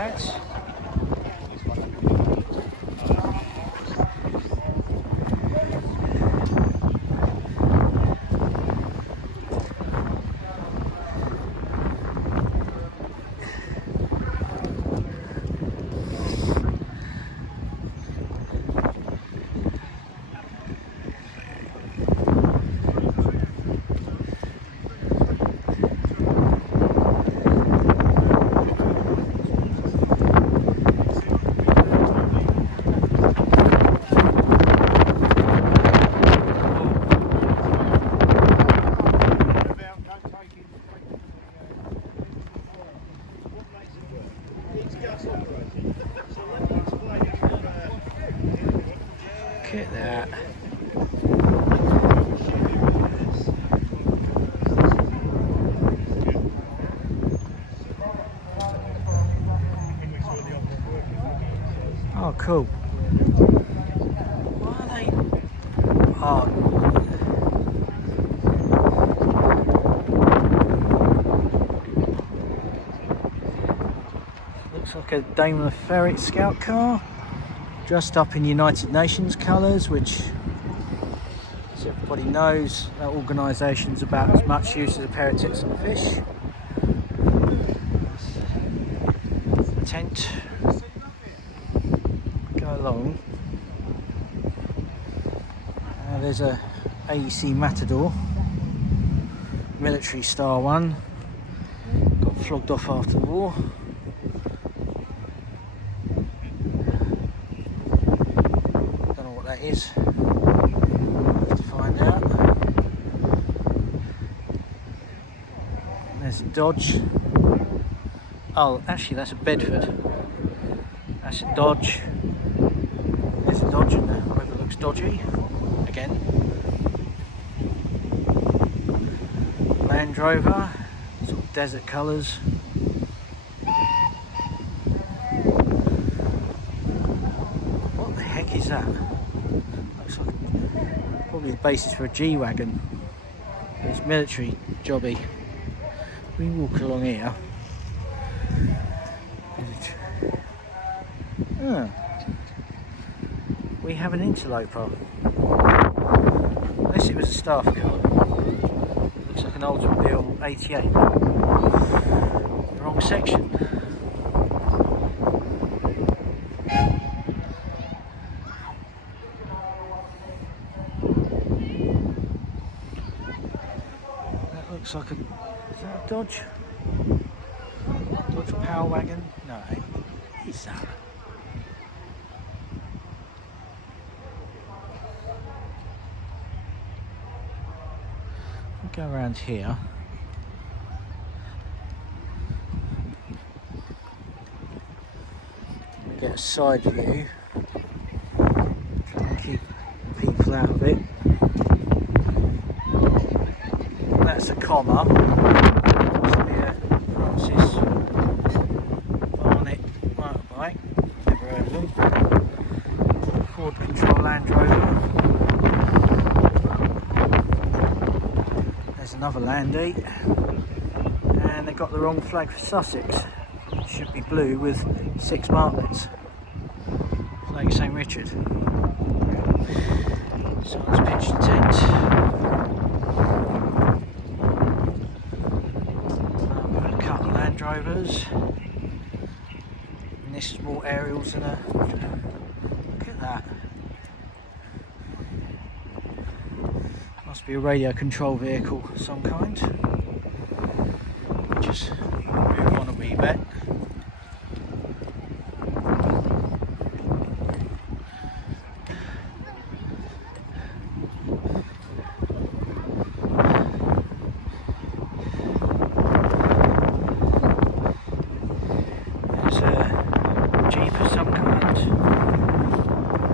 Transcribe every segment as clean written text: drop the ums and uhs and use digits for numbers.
that. Look at that. Oh, cool. Why are they? Oh. Looks like a Daimler Ferret scout car, dressed up in United Nations colours, which, as everybody knows, that organisation's about as much use as a pair of tits on a fish. Tent. Go along. There's a AEC Matador, military style one. Got flogged off after the war. Don't know what that is. Have to find out. There's a Dodge. Oh, actually that's a Bedford. That's a Dodge. There's a Dodge in there. I hope it looks dodgy. Again. Land Rover. Sort of desert colours. What the heck is that? Looks like probably the basis for a G-Wagon. It's military jobby. We walk along here. We have an interloper. Unless it was a staff car. Looks like an Oldsmobile 88. Wrong section. That looks like a... Is that a Dodge? Dodge Power Wagon? No. What is that? Go around here. We get a side view. Try and keep people out of it. That's a comma. Must be a Francis Barnett motorbike. Never heard of them. Ford Control Land Rover. Another Landy, and they got the wrong flag for Sussex. It should be blue with 6 markings. Flag St Richard. Someone's pitched a tent. A couple of Land Rovers. And this is more aerials than a... Look at that. Must be a radio control vehicle of some kind. Just move on a wee bit. There's a Jeep of some kind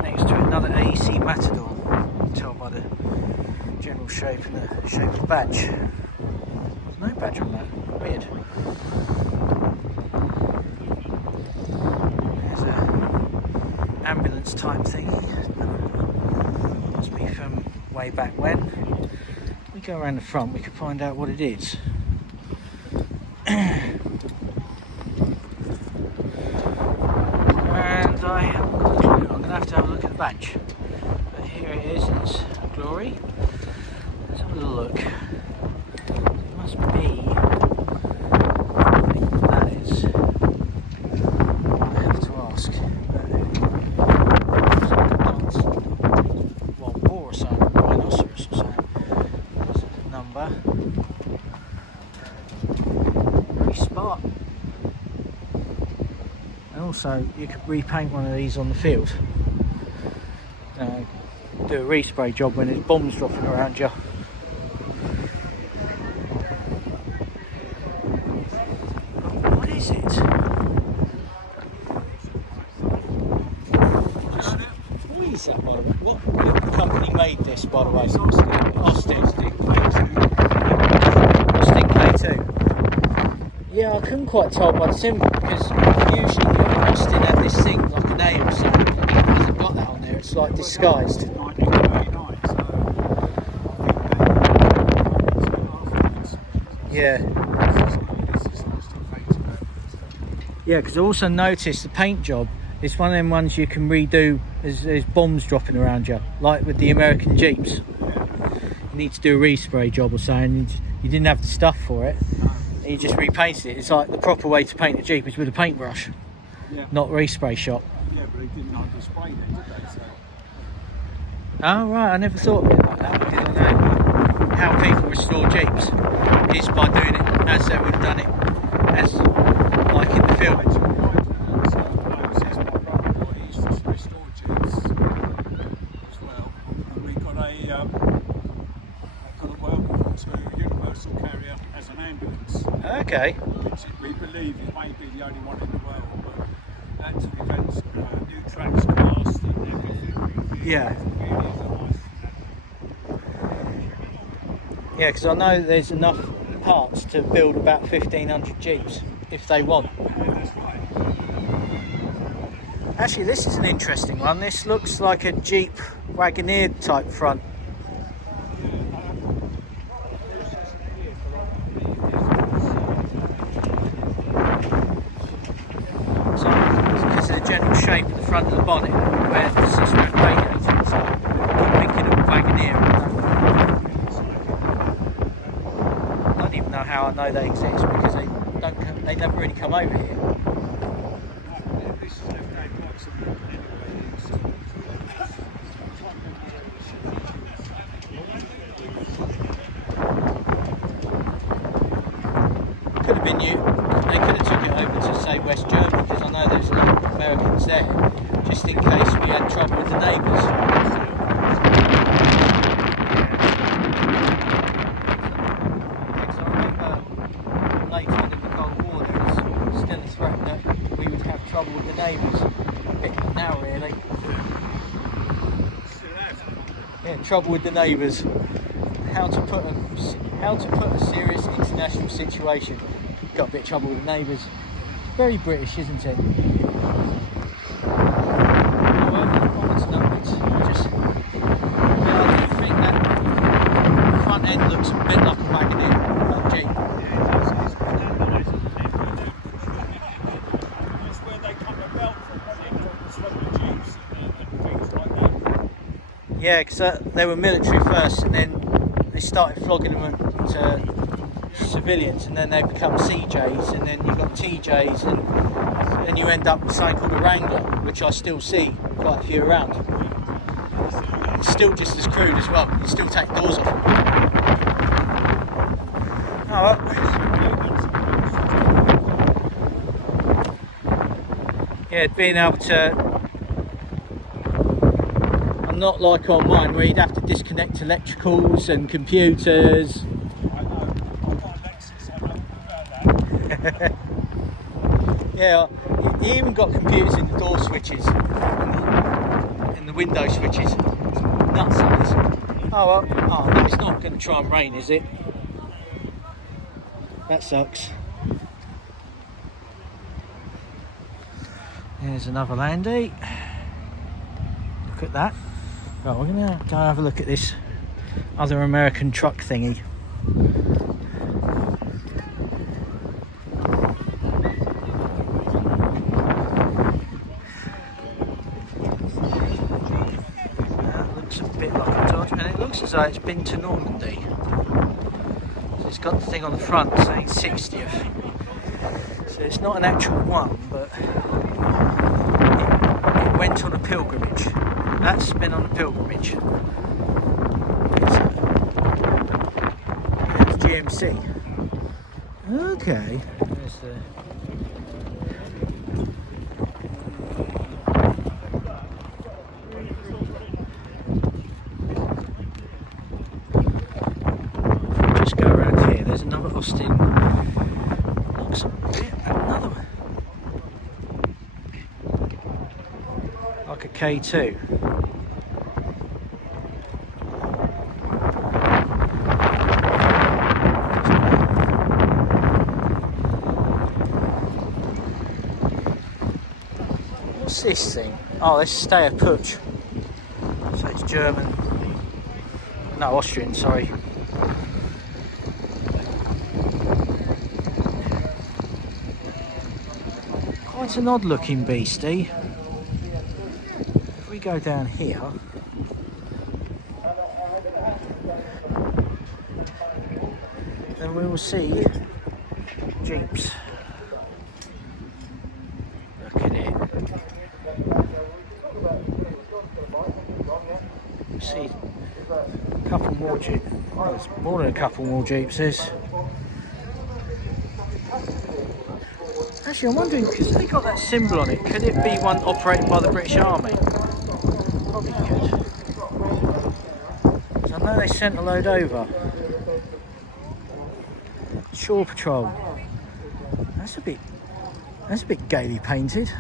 next to another AEC Matador. You can tell by the general shape and the shape of the badge. There's no badge on that. Weird. There's a ambulance type thing. Must be from way back when. We go around the front, we can find out what it is. badge. But here it is in its glory. Let's have a little look. It must be, I think that is, I have to ask. Wild boar or something, rhinoceros or something. There's a number. Very smart. And also, you could repaint one of these on the field. Do a respray job when there's bombs dropping around you. What is it? What is that, by the way? What company made this, by the way? Austin K2. Yeah, I couldn't quite tell by the symbol, because usually Austin had this thing like an A or something. It hasn't got that on there, it's like disguised. Yeah. Yeah, because I also noticed the paint job, it's one of them ones you can redo as there's bombs dropping around you, like with the American Jeeps. You need to do a respray job or something, you didn't have the stuff for it, and you just repainted it. It's like the proper way to paint a Jeep is with a paintbrush, not respray shop. Yeah, but they didn't have the spray then, did they? So. Oh right, I never thought of it like that, because I know how people restore Jeeps is by doing it as they would have done it, as like in the film. Okay. Which we believe is maybe the only one in the world, but that's events, new tracks cast and everything. Yeah. Yeah, because I know there's enough parts to build about 1,500 Jeeps if they want. That's right. Actually, this is an interesting one. This looks like a Jeep Wagoneer type front. Shape of the front of the bonnet where the system radiator, so I'm thinking of Wagoneer. I don't even know how I know they exist, because they never really come over here. Could have been you. They could have took it over to say West Germany, because I know there's a lot of Americans there, just in case we had trouble with the neighbours. Because I remember later on in the Cold War there was still a threat that we would have trouble with the neighbours. A bit now really. Yeah, trouble with the neighbours. How to put a serious international situation. Got a bit of trouble with the neighbours. Very British, isn't it? I think that front end looks a bit like a Wagoneer, Jeep. That's where they come about from the Jeeps and things like that. Yeah, because they were military first, and then they started flogging them to civilians, and then they become CJs, and then you've got TJs, and then you end up with something called a Wrangler, which I still see quite a few around. It's still just as crude as well. You still take doors off. Oh, well. Yeah, being able to, I'm not like on mine where you'd have to disconnect electricals and computers. Yeah, you even got computers in the door switches, in the window switches. It's nuts, that is. Oh well, no, it's not going to try and rain, is it? That sucks. There's another Landy. Look at that. Right, we're going to go have a look at this other American truck thingy. like it's been to Normandy. So it's got the thing on the front saying 60th. So it's not an actual one, but it went on a pilgrimage. That's been on a pilgrimage. It's GMC. Okay. There's the... Just go around here. There's another Austin. Looks another one. Like a K2. What's this thing? Oh, let's stay a putsch. So it's German. No, Austrian, sorry. Quite an odd looking beastie. If we go down here, then we will see Jeeps. Look at it. See a couple more Jeeps. Oh, there's more than a couple more Jeeps. Actually, I'm wondering, because they got that symbol on it, could it be one operated by the British Army? Probably could. So I know they sent a load over. Shore Patrol. That's a bit gaily painted.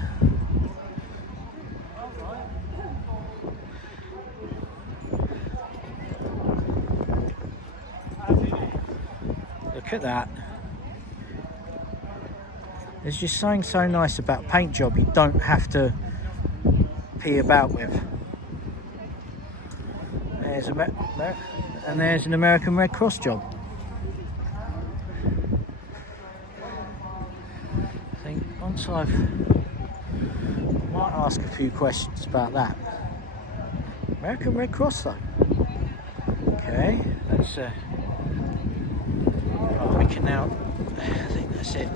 Look at that. There's just something so nice about a paint job you don't have to pee about with. There's and there's an American Red Cross job. I think once I might ask a few questions about that. American Red Cross though. Okay, that's oh, we can now. I think that's it.